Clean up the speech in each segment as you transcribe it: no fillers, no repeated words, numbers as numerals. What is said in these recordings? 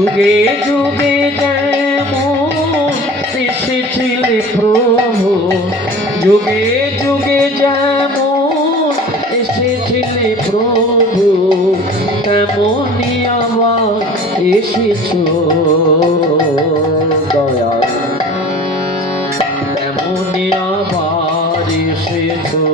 যুগে যুগে যেমন এসেছিলে প্রভু, যুগে যুগে যেমন এসেছিলে প্রভু, তেমনি আবার এসেছো দয়াল, তেমনি আবার এসেছো।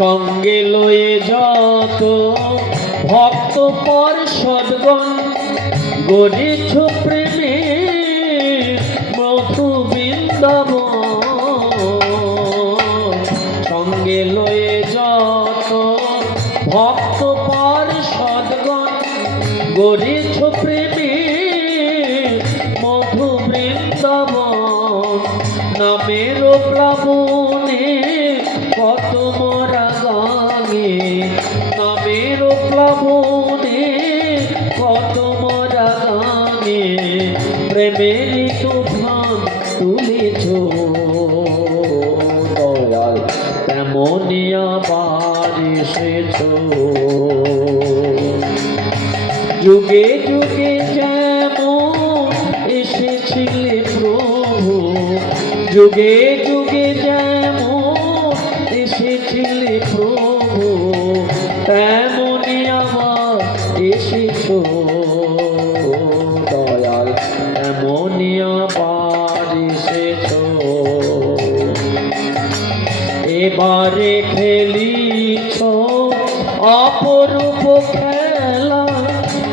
সঙ্গে লয়ে যত ভক্ত পার্ষদগণ, গড়েছ প্রেমে মধু বৃন্দাবন। সঙ্গে লয়ে যত ভক্ত পার্ষদগণ, গড়েছ প্রেমে মধু বৃন্দাবন। নামের প্লাবনে কত মরা গাঙে, নামের প্লাবনে কত মরা গাঙে, প্রেমেরই তুফান তুলেছ দয়াল, তেমনি আবার এসেছ। যুগে যুগে যেমন এসেছিলে প্রভু, যুগে যুগে যেমন এসেছিলে প্রভু, তেমনি আমার এসেছো দয়াল, তেমনি আবার এসেছো। এবারে খেলিছ অপরূপ খেলা,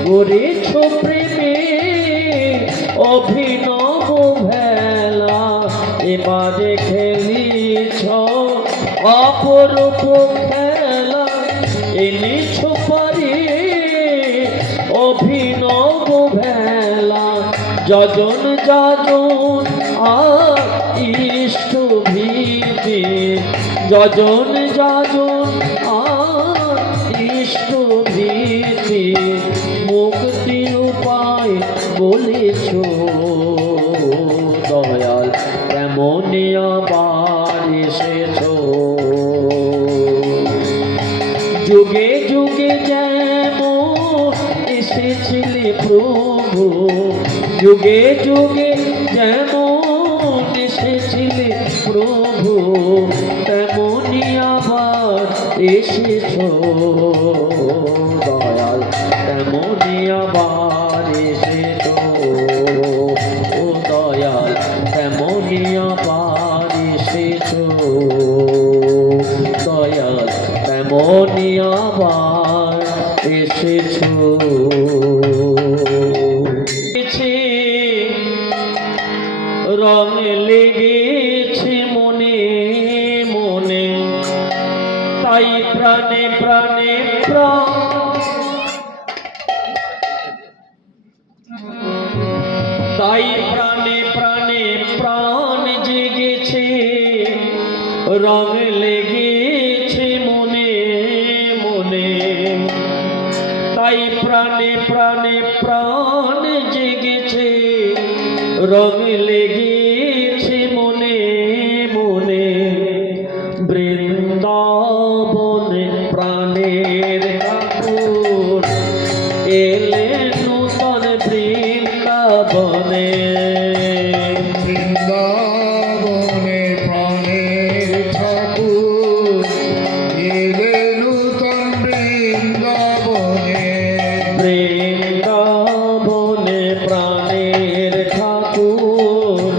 গড়েছ প্রেমে অভিনব ভেলা। এবারে খেলিছ অপরূপ খেলা, এনেছ পারে অভিনব ভেলা। যজন যাজন আর ইষ্ট ভীতি, যজন যাজন আর ইষ্ট ভীতি, মুক্তি উপায় বলেছ দয়াল, তেমনি আবার এসেছো। যুগে যুগে যেমন এসেছিলে প্রভু, যুগে যুগে যেমন এসেছিলে প্রভু, তেমনি আবার এসেছো দয়াল, তেমনি আবার এসেছো ও দয়াল, তেমনি আবার এসেছো দয়াল, তেমনি আবার এসেছো। রং লেগেছে মনে মনে, তাই প্রাণে প্রাণে প্রাণ, তাই প্রাণে প্রাণে প্রাণ জেগেছে। রং লেগেছে মনে মনে, তাই প্রাণে প্রাণে প্রাণ জেগেছে। রং লেগেছে মনে মনে, বৃন্দাবনে প্রাণের ঠাকুর এলে নূতন বৃন্দাবনে। বৃন্দাবনে প্রাণের ঠাকুর এলে নূতন বৃন্দাবনে। বৃন্দাবনে প্রাণের ঠাকুর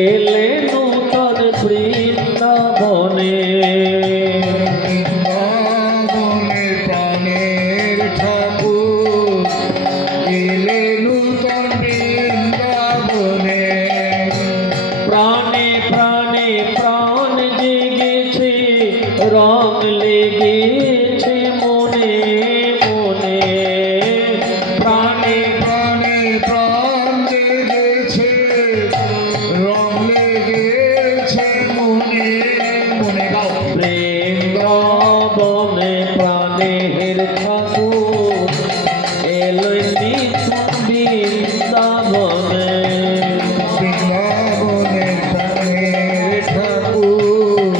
এলে নূতন বৃন্দাবনে। বৃন্দাবনে প্রাণের ঠাকুর এলে নূতন বৃন্দাবনে। প্রাণে প্রাণে প্রাণ জেগেছে, রং লেগেছে মনে মনে। প্রাণে প্রাণে প্রাণ বৃন্দাবনে বৃন্দাবনের প্রাণের ঠাকুর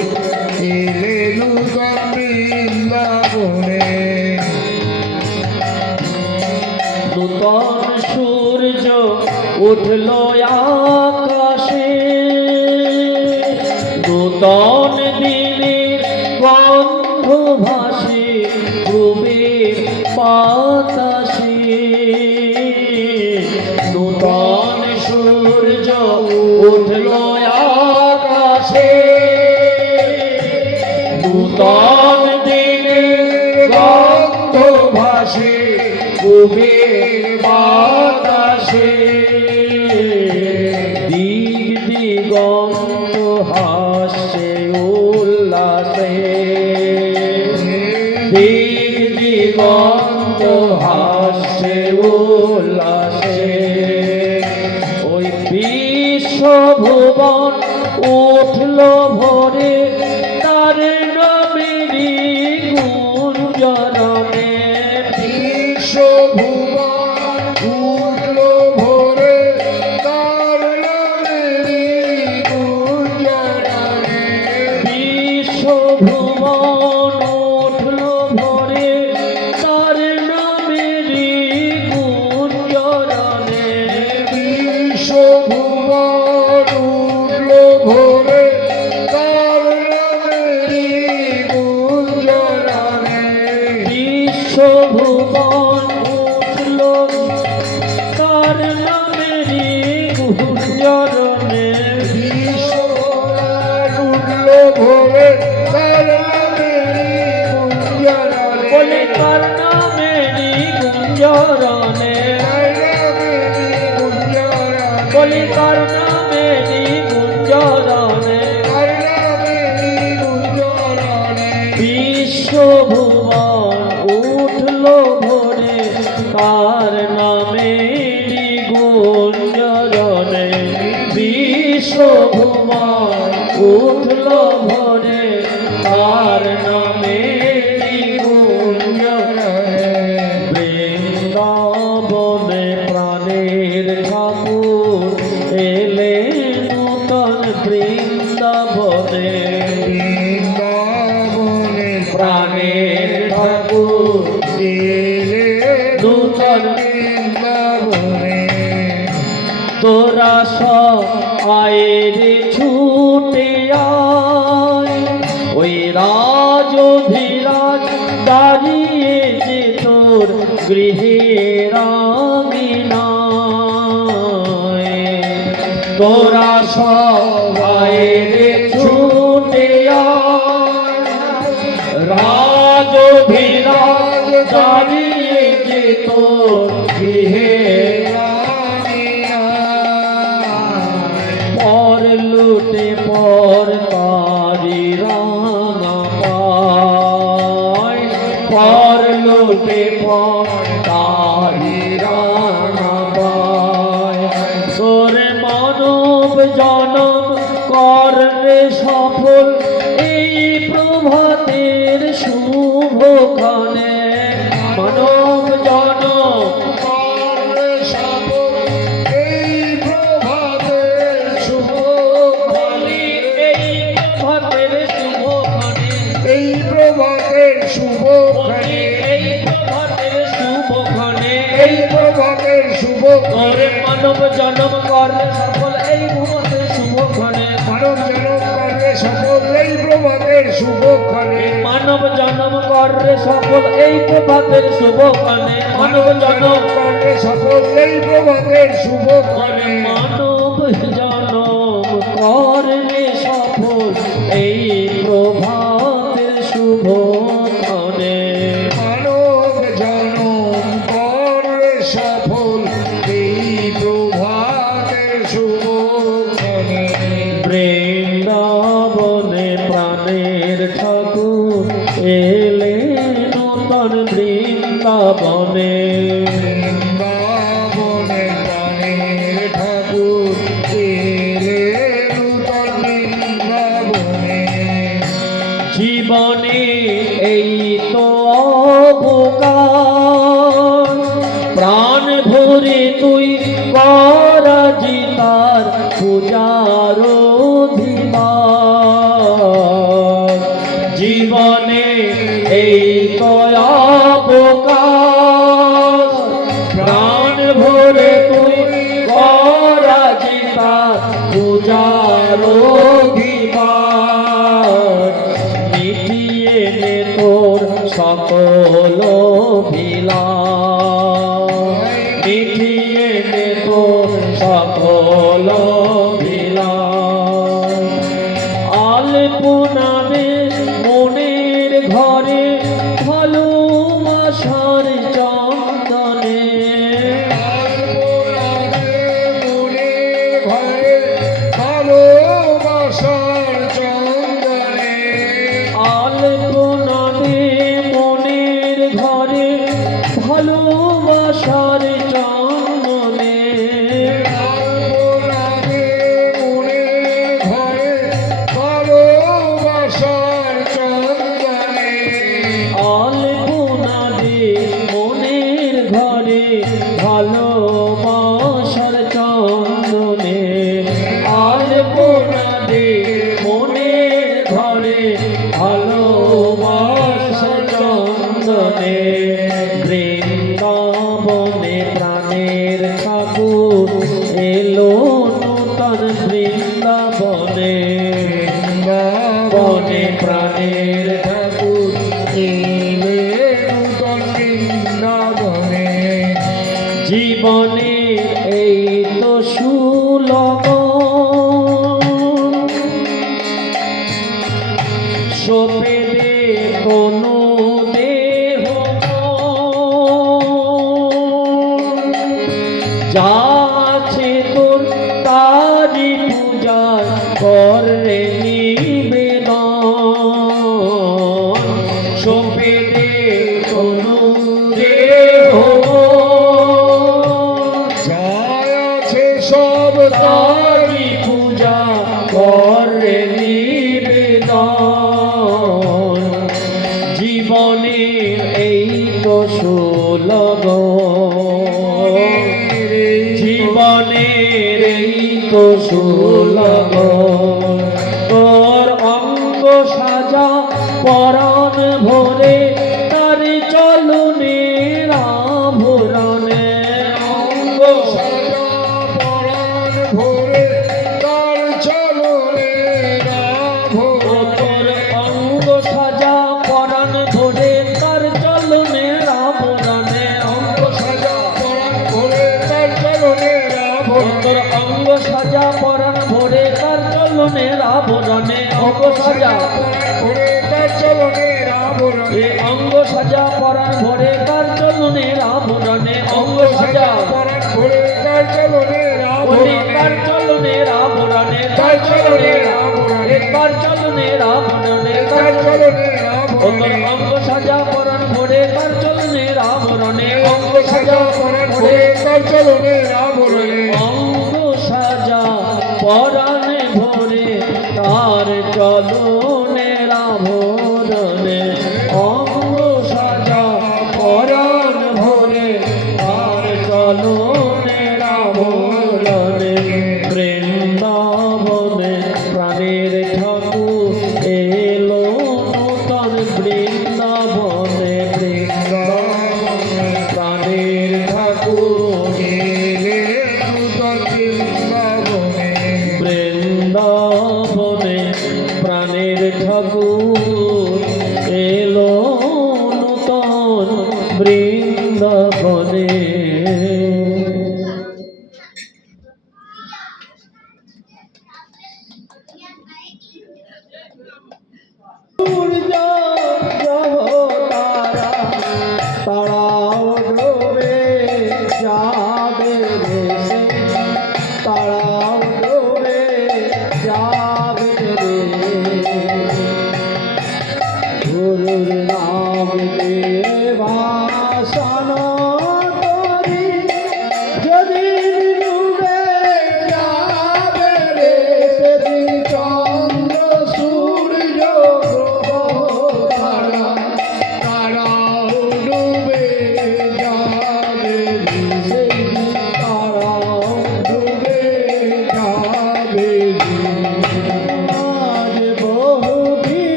এলে নূতন বৃন্দাবনে নূতন সূর্য উঠল আকাশে নূতন দিনের গন্ধ ভাসে পূবের বাতাসে নূতন সূর্য উঠল আকাশে নূতন দিনের গন্ধ ভাসে পূবের বাতাসে দিক দিগন্ত হাসে উল্লাসে দিক দিগন্ত হাসে উল্লাসে ওই বিশ্বভুবন উঠল ভরে তার নামেরই গুঞ্জরণে বিশ্বভুবন উঠল ভরে তার নামেরই গুঞ্জরণে বিশ্বভুবন উঠল ভরে তার নামেরই গুঞ্জরণে বিশ্বভুবন উঠল ভরে তার নামেরই গুঞ্জরণে বিশ্বভুবন উঠল তার নামেরই গুঞ্জরণে বিশ্বভুবন উঠল ভরে তার নামেরই গুঞ্জরণে বলে তার নামেরই গুঞ্জরণে বলি তার নামেরই গুঞ্জরণে বিশ্বভুবন উঠল ভরে তার নামেরই গুঞ্জরণে বিশ্বভুবন উঠল ভরে তার নামেরই গুঞ্জরণে বৃন্দাবনে প্রাণের ঠাকুর এলে নূতন বৃন্দাবনে প্রাণের ঠাকুর নূতন তোরা সব আয়ের ছুটে আয় ওই রাজধিরাজ দাঁড়িয়ে যে তোর গৃহের আঙিনায় তোরা সব আয়ের ছুটে আয় রাজধিরাজ দাঁড়িয়ে যে তোর গৃহের পর লুটে পর তারি রাঙা পায় পর লুটে পর তারি রাঙা পায় তোর মানব জনম করলে সফল এই প্রভাতের শুভক্ষণে মানব জনম মানব জনম করলে সফল এই ভুবনের শুভক্ষণে মানব জনম করলে সফল এই প্রভাতের শুভক্ষণে মানব জনম করলে সফল এই প্রভাতের শুভক্ষণে মানব জনম করলে সফল এই প্রভাতের শুভক্ষণে মানব জনম করলে সফল এই প্রভাতের শুভক্ষণে মানব জনম করলে সফল এই প্রভাতের শুভক্ষণে বৃন্দাবনে প্রাণের ঠাকুর এলে নূতন বৃন্দাবনে বৃন্দাবনে প্রাণের ঠাকুর এলে নূতন বৃন্দাবনে জীবনে এই তো অবকাশ প্রাণ ভরে তুই পূজার অধিকার। জীবনে এই কয়াবকাশ প্রাণ ভরে তুই করা যেতা পূজার অধিকার। মিটিয়ে নে তোর সকল বিলাস, মিটিয়ে নে তোর সকল বিলাস। আলপনাবে মনের ঘরে ভালোবাসার চন্দনে, আলপনাবে মনের ঘরে ভালোবাসার চন্দনে, আলপনাবে মনের ঘরে ভালোবাসার চন্দনে, আলপনাবে মনের ঘরে ভালোবাসার চন্দনে। বৃন্দাবনে প্রাণের ঠাকুর এলো নূতন বৃন্দাবনে, বনে প্রাণের ঠাকুর এলে নূতন বৃন্দাবনে। জীবনে এই তো সুলভন, সপে দে কোনো দেহ যা আছে তোর তারি পূজা করে নিবেদন। সপে দে কোনো দেহ আছে সব তারি পূজা করে নিবেদন। জীবনে এই তো সুলভন, জীবনের এই তো সুলভন। তোর অঙ্গ সাজা পরাণ ভরে তার চলনের আভরণে, অঙ্গ সাজা পরাণ ভরে তার চলনে তোর অঙ্গ সাজা পরাণ ভরে তার চলনের আভরণে, অঙ্গ সাজা পরাণ ভরে তার চলনে তোর অঙ্গ সাজা পরাণ ভরে তার চলনের আভরণে, অঙ্গ সাজা ভরে তার চলনে এ অঙ্গ সাজা পরাণ ভরে তার চলনের আভরণে, অঙ্গ সাজা পরাণ ভরে তার চলনে তার চলনের আভরণে, তার চলনের আভরণে, তার চলনের আভরণে, তার চলনে তোর অঙ্গ সাজা পরাণ ভরে তার চলনের আভরণে, অঙ্গ সাজা পরাণ ভরে তার চলনে অঙ্গ সাজা পরাণ ভরে তার চলনের আভরণে, অঙ্গ সাজা পরাণ ভরে তার চলনের আভরণে। বৃন্দাবনে প্রাণের ঠাকুর এলো নূতন বৃন্দাবনে, বৃন্দাবনে প্রাণের ঠাকুর এলে নূতন বৃন্দাবনে। বৃন্দাবনে প্রাণের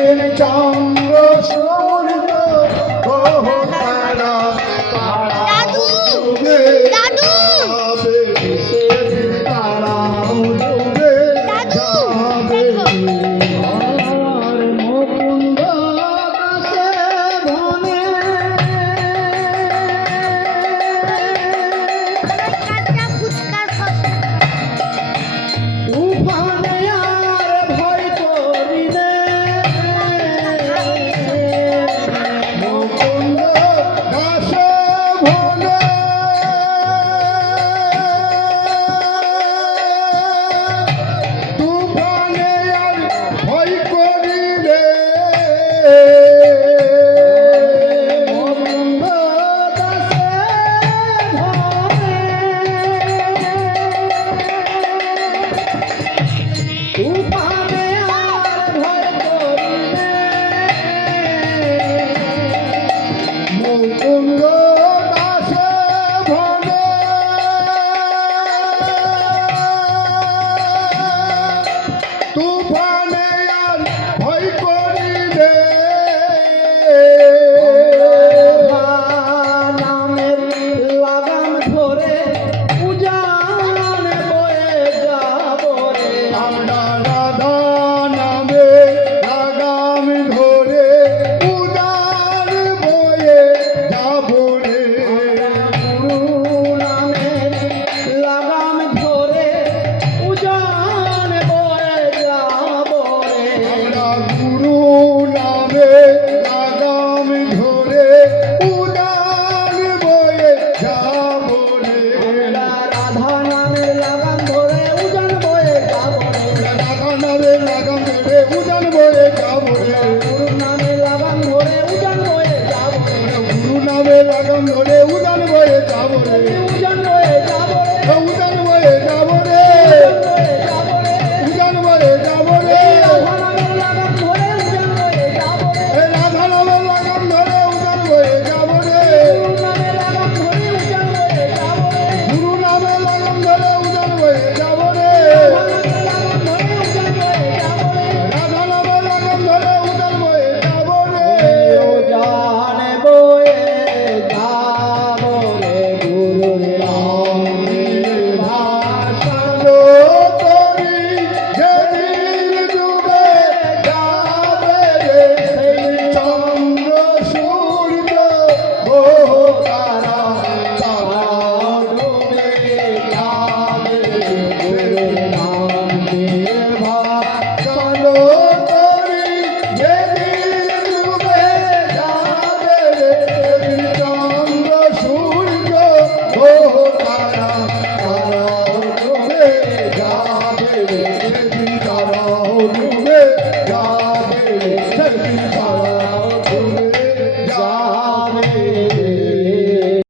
সেদিন চন্দ্র সূর্য গ্রহ তারা তারা দাদু! ডুবে দাদু! যাবে, সেদিন তারা ডুবে দাদু! যাবে। দেখো। আর মুকুন্দ দাসে ধনে কাঁচা ফুচকার ফসল। তুফানে আর ভয় করিলে মুকুন্দ দাসে ধনে তুফানে আর ভয় করিলে মুকুন্দ দাসে তুফানে আর ভয় করিলে মুকুন্দ দাসে ভনে তুফানে আর ভয় করিলে নামের লাগাম ধরে উজান বয়ে যাব রে আমরা রাধা নামে লাগাম ধরে উজান বয়ে যাব রে গুরু নামে লাগাম ধরে উজান বয়ে যাব রে আমরা গুরু নামে লাগাম ধরে উজান বয়ে যাব রে রাধা নামে লাগাম ধরে উজান বয়ে যাব রে রাধা নামে লাগাম ধরে উজান বয়ে যাব রে গুরু নামে লাগাম ধরে উজান বয়ে যাব রে গুরু নামে লাগাম ধরে উজান বয়ে যাব রে উজান বয়ে যাব রে উজান বয়ে যাব রে উজান বয়ে যাব রে রাধা নামে লাগাম ধরে উজান বয়ে যাব রে গুরু নামে লাগাম ধরে উজান বয়ে যাব রে রাধা নামে লাগাম ধরে উজান বয়ে যাব রে উজান বয়ে যাব রে গুরু নামের ভাষালো করি যেদিন ডুবে যাবে রে সেই চন্দ্র সূর্য গ্রহ তারা তারা ডুবে যাবে রে গুরু নামের ভাষালো করি যেদিন ডুবে যাবে রে সেই চন্দ্র সূর্য গ্রহ তারা